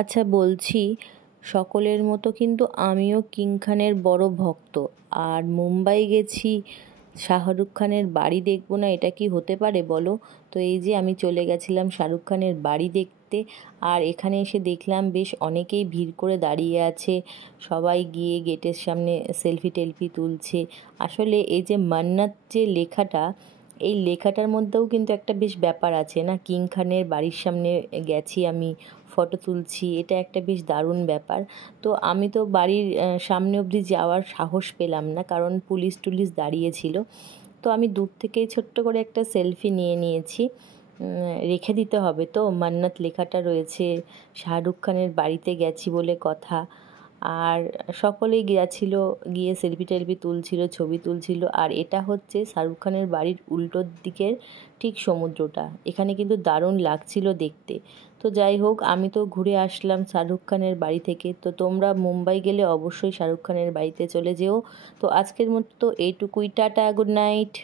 আচ্ছা বলছি, সকলের মতো কিন্তু আমিও কিং খানের বড় ভক্ত। আর মুম্বাই গেছি, শাহরুখ খানের বাড়ি দেখবো না, এটা কি হতে পারে বলো? তো এই যে আমি চলে গেছিলাম শাহরুখ খানের বাড়ি দেখতে। আর এখানে এসে দেখলাম বেশ অনেকেই ভিড় করে দাঁড়িয়ে আছে, সবাই গিয়ে গেটের সামনে সেলফি টেলফি তুলছে। আসলে এই যে মান্নাত যে লেখাটা, এই লেখাটার মধ্যেও কিন্তু একটা বেশ ব্যাপার আছে না, কিং খানের বাড়ির সামনে গেছি আমি, ফটো তুলছি, এটা একটা বেশ দারুণ ব্যাপার। তো আমি তো বাড়ির সামনে অবধি যাওয়ার সাহস পেলাম না, কারণ পুলিশ টুলিশ দাঁড়িয়ে ছিল। তো আমি দূর থেকেই ছোট্ট করে একটা সেলফি নিয়ে নিয়েছি। রেখে দিতে হবে তো, মান্নাত লেখাটা রয়েছে, শাহরুখ খানের বাড়িতে গেছি বলে কথা। আর সকলেই গিয়েছিল, গিয়ে সেলফি টেলফি তুলছিল, ছবি তুলছিল। আর এটা হচ্ছে শাহরুখ খানের বাড়ির উল্টো দিকের ঠিক সমুদ্রটা, এখানে কিন্তু দারুণ লাগছিল দেখতে। তো যাই হোক, আমি তো ঘুরে আসলাম শাহরুখ খানের বাড়ি থেকে। তো তোমরা মুম্বাই গেলে অবশ্যই শাহরুখ খানের বাড়িতে চলে যেও। তো আজকের মতো তো এইটুকুই, টাটা, গুড নাইট।